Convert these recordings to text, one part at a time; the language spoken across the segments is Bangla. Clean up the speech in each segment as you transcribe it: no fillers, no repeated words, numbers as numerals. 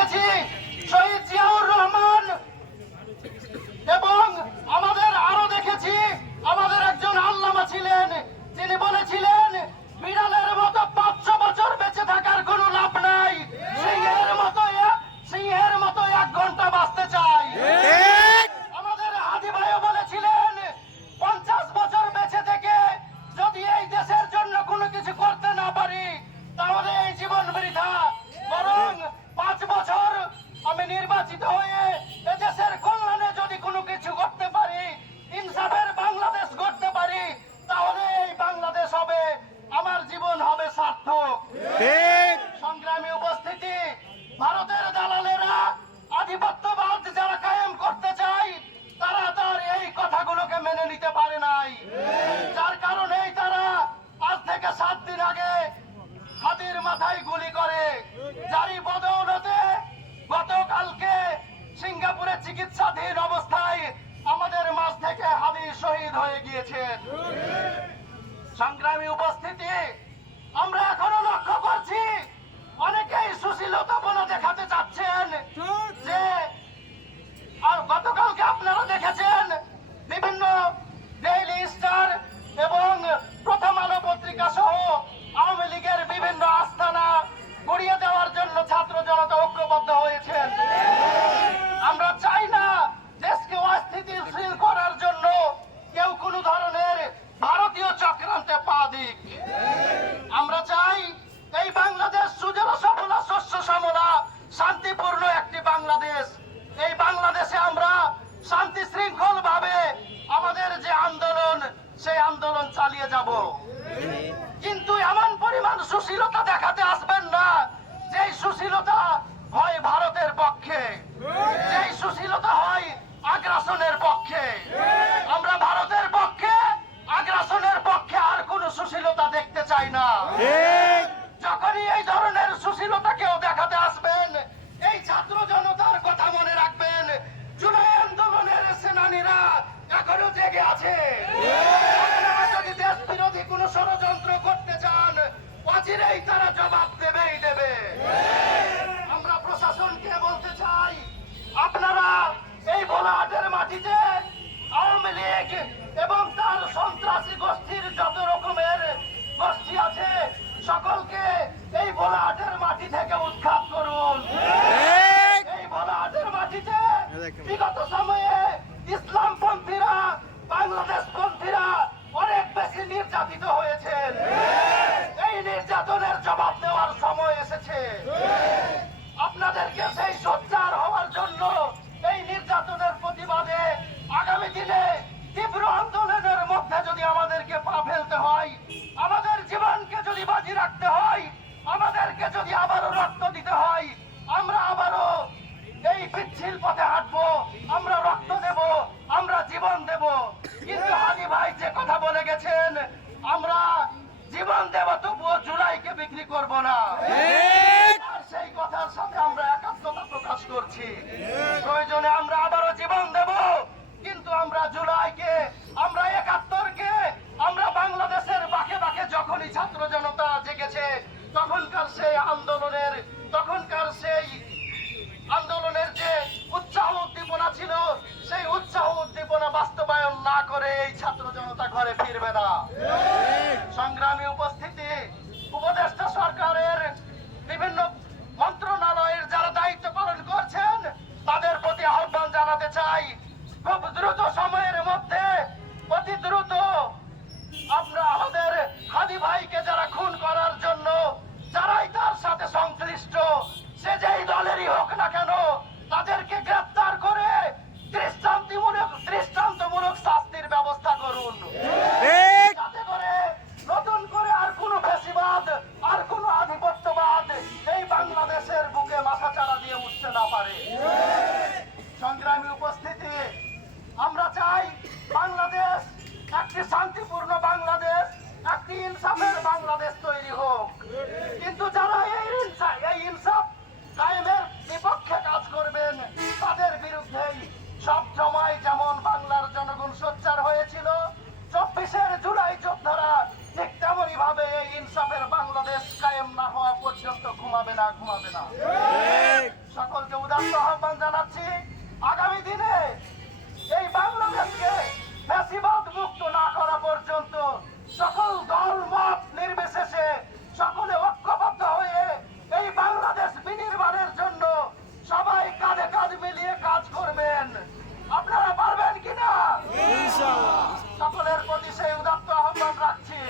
দেখেছি শহীদ জিয়াউর রহমান এবং আরো দেখেছি আমাদের একজন আল্লামা ছিলেন, যিনি বলেছিলেন বিড়ালের মতো 500 বছর বেঁচে থাকার কোনো লাভ নাই, সিংহের মতো 1 ঘন্টা বাঁচতে চাই। আমাদের হাদি ভাইও বলেছিলেন 50 বছর বেঁচে থেকে যদি এই দেশের জন্য কোনো কিছু করতে না পারি তাহলে এই জীবন বৃথা, বরং 5 বছর আমি নির্বাচিত হয়ে এদেশের কল্যাণে যদি কোনো কিছু করতে পারি, ইনসাফের বাংলাদেশ করতে পারি, তাহলে এই বাংলাদেশ হবে, আমার জীবন হবে সার্থক। সংগ্রামী উপস্থিতি, ভারতের দালালেরা আধিপত্যবাদ যারা কায়েম করতে চায় তারা তার এই কথাগুলোকে মেনে নিতে পারে নাই, যার কারণেই তারা আজ থেকে 7 দিন আগে হাদির মাথায় গুলি করে, যারই বদৌলতে গতকালকে সিঙ্গাপুরে চিকিৎসাধীন অবস্থায় আমাদের মাঝ থেকে হাদি শহীদ হয়ে গিয়েছেন। সংগ্রামী উপস্থিতি, আমরা এখনো লক্ষ্য করছি অনেকেই সুশীলতাপনা দেখাতে চাচ্ছেন, যে গতকালকে আপনারা দেখেছেন বিভিন্ন ডেইলি স্টার এবং প্রথম আলো পত্রিকা সহ আওয়ামী লীগের বিভিন্ন আস্তানা গড়িয়ে দেওয়ার জন্য ছাত্র জনতা ঐক্যবদ্ধ হয়েছেন। আমরা চাই না দেশকে অস্থিতিশীল করার জন্য কেউ কোনো ধরনের ভারতীয় চক্রান্তে পা দিক। আমরা চাই এই বাংলাদেশ সুজলা সফলা শস্য শ্যামলা শান্তিপূর্ণ একটি বাংলাদেশ। এই বাংলাদেশে আমরা শান্তি শৃঙ্খল ভাবে আমাদের যে আন্দোলন, সেই আন্দোলন চালিয়ে যাব, কিন্তু এমন পরিমাণ সুশীলতা দেখাতে আসবেন না যেই সুশীলতা হয় ভারতের পক্ষে, যেই সুশীলতা হয় আগ্রাসনের পক্ষে। আমরা ভারতের পক্ষে, আগ্রাসনের পক্ষে আর কোন সুশীলতা দেখতে চাই না। যখনই এই ধরনের সুশীলতা কেউ দেখাতে আসবেন, এই ছাত্র জনতার কথা মনে রাখবেন, জুলাই আন্দোলনের সেনানীরা এখনো জেগে আছে। আপনারা যদি দেশ বিরোধী কোন ষড়যন্ত্র করতে চান, অচিরেই তারা জবাব দেবেই দেবে। আমরা প্রশাসনকে বলতে চাই, আপনারা এই ভোলাহাটের মাটিতে আওয়ামী লীগ এবং তার সন্ত্রাসী গোষ্ঠীর যত রকমের গোষ্ঠী আছে সকলকে এই ভোলাহাটের মাটি থেকে উৎখাত করুন। এই ভোলাহাটের মাটিতে বিগত সময়ে ইসলামপন্থীরা, বাংলাদেশপন্থীরা অনেক বেশি নির্যাতিত হয়েছেন। এই নির্যাতনের জবাব দেওয়ার সময় এসেছে। আপনাদেরকে সেই সোচ্চার হওয়ার জন্য, এই নির্যাতনের প্রতিবাদে আগামী দিনে তীব্র আন্দোলনের মধ্যে যদি আমাদেরকে পা ফেলতে হয়, আমাদের জীবনকে যদি বাজি রাখতে হয়, আমাদেরকে যদি আবারও রক্ত দিতে হয়, আমরা আবারও এই পিচ্ছিল পথে হাঁটবো, আমরা রক্ত দেব, আমরা জীবন দেব। কিন্তু হাদি ভাই যে কথা বলে গেছেন, আমরা জীবন দেব তবুও জুলাইকে বিক্রি করব না। আর সেই কথার সাথে আমরা একাত্মতা প্রকাশ করছি। প্রয়োজনে আমরা আবারও জীবন দেব, কিন্তু আমরা জুলাইকে, আমরা 71কে, আমরা বাংলাদেশের বাকে বাকে যখনই ছাত্র জনতা জেগেছে তখনকার সেই আন্দোলনের যে উৎসাহ উদ্দীপনা ছিল, সেই উৎসাহ উদ্দীপনা বাস্তবায়ন না করে এই ছাত্র জনতা ঘরে ফিরবে না। সংগ্রামী উপস্থিতি, উপদেষ্টা সরকারের বিভিন্ন মন্ত্রণালয়ের যারা দায়িত্ব পালন করছেন তাদের প্রতি আহ্বান জানাতে চাই, খুব দ্রুত সময়ের মধ্যে, অতি দ্রুত আমরা আমাদের হাদি ভাইকে যারা খুন করার জন্য, যারাই তার সাথে সংশ্লিষ্ট, সে যেই দলেরই হোক না কেন, তাদেরকে গ্রেফতার করে দৃষ্টান্তমূলক শাস্তির ব্যবস্থা করুন, যাতে করে নতুন করে আহ্বান জানাচ্ছি, আগামী দিনে এই বাংলাদেশকে ফ্যাসিবাদ মুক্ত না করা পর্যন্ত সকল দল মত নির্বিশেষে সকলে ঐক্যবদ্ধ হয়ে এই বাংলাদেশ বিনির্মাণের জন্য সবাই কাঁধে কাঁধ মিলিয়ে কাজ করবেন। আপনারা পারবেন কিনা? সকলের প্রতি সেই উদাত্ত আহ্বান রাখছি।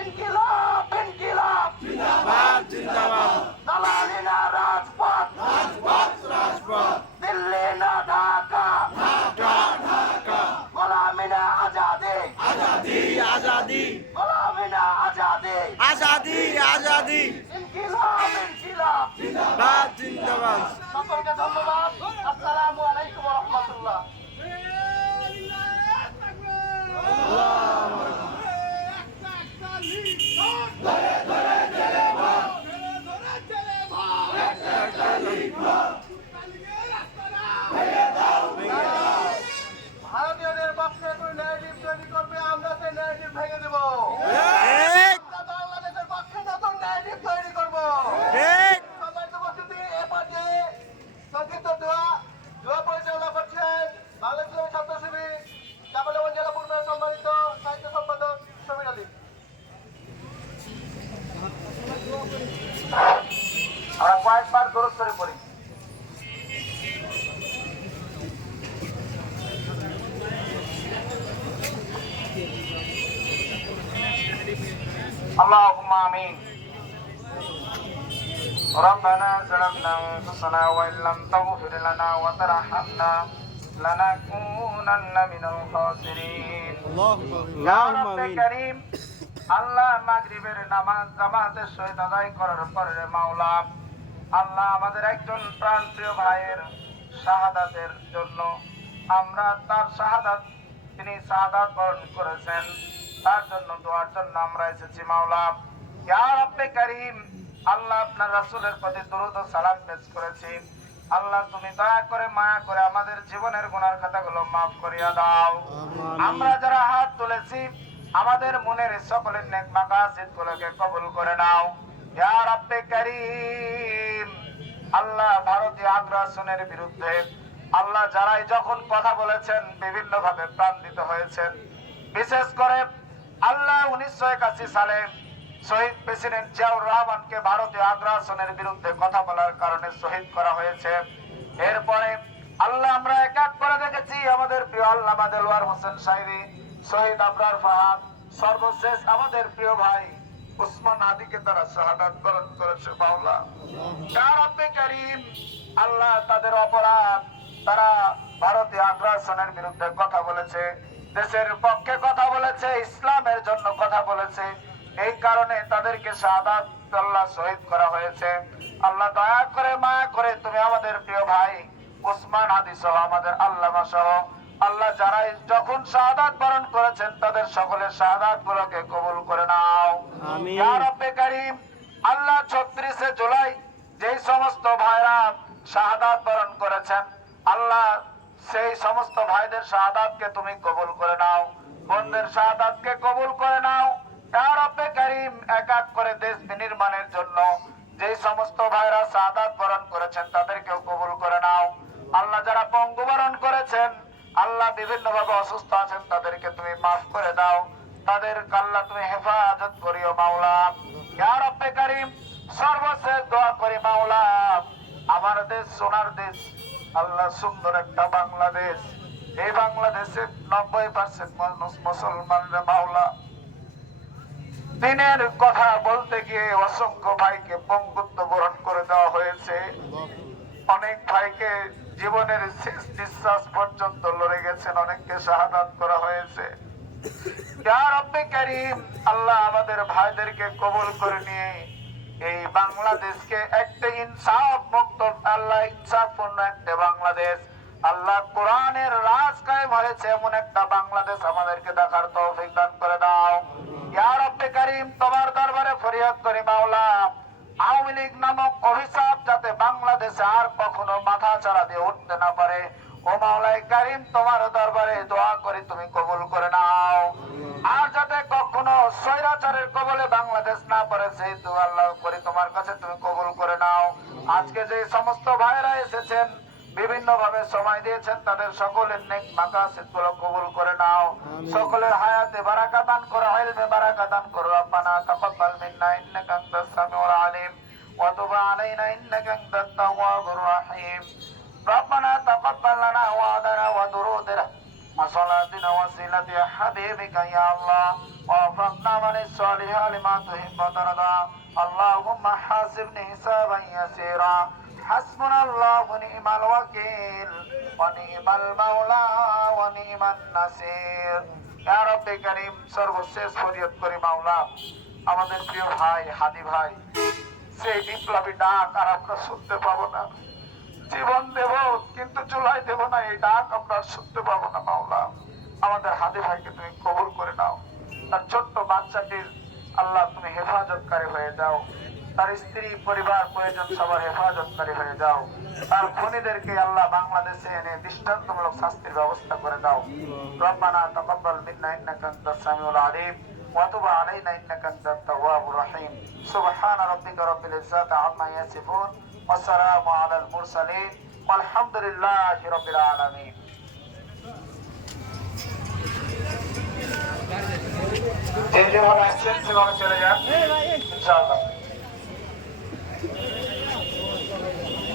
ইনকিলাব ইনকিলাব জিন্দাবাদ জিন্দাবাদ দালালি না রাজপথ রাজপথ রাজপথ দিল্লি না ঢাকা ঢাকা ঢাকা গোলামি না আজাদি আজাদি আজাদি গোলামি না আজাদি আজাদি আজাদি ইনকিলাব ইনকিলাব। জিন্দাবাদ জিন্দাবাদ সকলকে ধন্যবাদ। আসসালামু আলাইকুম ওয়া রাহমাতুল্লাহ। ভারতীয়দের পক্ষে কোন ন্যারেটিভ তৈরি করবে, আমরা সেই ন্যারেটিভ ভেঙে দেব। আমরা বাংলাদেশের পক্ষে নতুন ন্যারেটিভ তৈরি করব। ঠিক সম্মানিত উপস্থিতি, এ পর্যায়ে সংক্ষিপ্ত দোয়া পরিচালনা করছেন বাংলাদেশ ইসলামী ছাত্র শিবির চাঁপাইনবাবগঞ্জ জেলা পূর্বের সম্মানিত সাহিত্য সম্পাদক সমীর আলী। আমরা কয়েকবার দরুদ শরীফ পড়ি। اللهم آمين. ربنا ظلمنا أنفسنا وإن لم تغفر لنا وترحمنا لنكونن من الخاسرين. يا رب كريم, আল্লাহ মাগরিবের নামাজ জামাতের সহিত আদায় করার পরে মাওলা আল্লাহ আমাদের একজন প্রাণপ্রিয় ভাইয়ের শাহাদাতের জন্য আমরা তার শাহাদাত তিনি শাহাদাত বরণ করেছেন তার জন্য দোয়ার জন্য আমরা এসেছি মাওলা। ইয়া রব্বে কারীম, আল্লাহ আপনার রাসূলের প্রতি দরুদ ও সালাম পেশ করেছি। আল্লাহ তুমি দয়া করে মায়া করে আমাদের জীবনের গুনার খাতাগুলো মাফ করিয়া দাও। আমরা যারা হাত তুলেছি আমাদের মনের সকলের নেক মাকাসিদ গুলোকে কবুল করে নাও। ইয়া রব্বে কারীম, আল্লাহ ভারতীয় আগ্রাসনের বিরুদ্ধে আল্লাহ যারাই যখন কথা বলেছেন বিভিন্ন ভাবে প্রাণ দিতে হয়েছেন। বিশেষ করে আল্লাহ 1981 সালে শহীদ প্রেসিডেন্ট জিয়াউর রহমানকে ভারতীয় আগ্রাসনের বিরুদ্ধে কথা বলার কারণে শহীদ করা হয়েছে। এরপরে আল্লাহ আমরা এক এক করে দেখেছি আমাদের প্রিয় আল্লামা দেলোয়ার হোসেন সাহেবী, শহীদ আবরার ফাহাদ, সর্বশেষ আমাদের প্রিয় ভাই উসমান হাদিকে তারা শাহাদাত বরণ করেছে মাওলা। ইয়া রব্বে কারীম, আল্লাহ তাদের অপরাধ, তারা ভারতীয় আগ্রাসনের বিরুদ্ধে কথা বলেছে, দেশের পক্ষে কথা বলেছে, ইসলামের জন্য কথা বলেছে, এই কারণে তাদেরকে শাহাদাত আল্লাহ শহীদ করা হয়েছে। আল্লাহ দয়া করে মায়া করে তুমি আমাদের প্রিয় ভাই উসমান হাদি সহ আমাদের আল্লামা সহ আল্লাহ যারাই যখন শাহাদাত বরণ করেছেন তাদের সকলের শাহাদাত গুলোকে কবুল করে নাও। আমিন। ইয়া রব্বে কারীম, আল্লাহ 36 জুলাই যেই সমস্ত ভাইরা শাহাদাত বরণ করেছেন আল্লাহ সেই সমস্ত ভাইদের শাহাদাতকে তুমি কবুল করে নাও, বোনদের শাহাদাতকে কবুল করে নাও। ইয়া রব্বে কারীম, এক এক করে দেশ বিনির্মাণের জন্য যেই সমস্ত ভাইরা শাহাদাত বরণ করেছেন তাদেরকেও কবুল করে নাও। আল্লাহ যারা পঙ্গু বরণ করেছেন আল্লাহ বিভিন্ন ভাবে অসুস্থ আছেন তাদেরকে তুমি মাফ করে দাও, তাদের আল্লাহ তুমি হেফাজত করিও মাওলা। ইয়া রব্বে কারীম, সর্বশেষ দোয়া করি মাওলা আমার দেশ সোনার দেশ আল্লাহ সুন্দর একটা বাংলাদেশ, এই বাংলাদেশে 90% মানুষ মুসলমানরা মাওলা দিনের কথা বলতে গিয়ে অসংখ্য ভাইকে পঙ্গুত্ব বরণ করে দেওয়া হয়েছে, অনেক ভাইকে জীবনের শেষ নিঃশ্বাস পর্যন্ত লড়ে গেছেন, অনেককে শাহাদাত করা হয়েছে। ইয়া রব্বে কারীম, আল্লাহ আমাদের ভাইদেরকে কবুল করে নিয়ে এই বাংলাদেশকে একটা ইনসাফ মুক্ত আল্লাহ ইনসাফপূর্ণ একটা বাংলাদেশ আল্লাহ কোরআনের রাজ কায়েম হয়েছে এমন একটা বাংলাদেশ আমাদেরকে দেখার তৌফিক দান করে দাও। ইয়া রব্বে কারীম, তোমার দরবারে ফরিয়াদ করি মাওলা আওয়ামী লীগ নামক অভিশাপ যাতে বাংলাদেশে আর কখনো মাথা চাড়া দিয়ে উঠতে না পারে, ও মাওলায়ে কারীম তোমার দরবারে দোয়া করি তুমি কবুল করে নাও। আর যাতে কখনো স্বৈরাচারের কবলে বাংলাদেশ না পড়ে সেই দোয়া আল্লাহ করি তোমার কাছে তুমি কবুল করে নাও। আজকে যে সমস্ত ভাইরা এসেছেন বিভিন্ন ভাবে সময় দিয়েছেন তাদের সকলের নেক মাকাসিদগুলো কবুল করে নাও। সকলের হায়াতে বারাকা দান করো, ইলমে বারাকা দান করো। রব্বানা তাকাব্বাল মিন্না ইন্নাকা আনতাস সামিউল আলিম ওয়া তুব আলাইনা ইন্নাকা আনতাত তাওয়াবুর রাহিম। ربنا تقبل لنا وعدنا ودرودنا وصلاتنا وسيلة حبيبك يا الله ووفقنا من الصالحات لما تحب وترضى. اللهم حاسبني حسابا يسيرا حسبنا الله ونعم الوكيل ونعم المولى ونعم النصير. يا رب كريم সর্বশেষ ফরিয়াদ করি মাওলা, আমাদের প্রিয় ভাই হাদি ভাই সেই বিপ্লবী ডাক আর আমরা শুনতে পাবো না। জীবন দেব কিন্তু চুলাই দেব না, এই ডাক আমরা শুনতে পাবো না মাওলা। আমাদের হাদি ভাইকে তুমি কবুল করে নাও। তার ছোট্ট বাচ্চাটির আল্লাহ তুমি হেফাজতকারী হয়ে যাও। তার স্ত্রী পরিবার প্রয়োজন সবার হেফাজতকারী হয়ে যাও। তার খুনিদেরকে আল্লাহ বাংলাদেশে এনে দৃষ্টান্তমূলক শাস্তির ব্যবস্থা করে দাও। রব্বানা তাকাব্বাল মিন্না ইন্নাকা আনতাস সামিউল আলিম ওয়া তুব আলাইনা ইন্নাকা আনতাত তাওয়াবুর রাহিম। সুবহানা রাব্বিকা রাব্বিল ইজ্জাতি আম্মা ইয়াসিফুন ওয়া সালামু আলাল মুরসালিন ওয়ালহামদুলিল্লাহি রাব্বিল আলামিন। যে যেভাবে আসছেন সেভাবে চলে যান ইনশাআল্লাহ।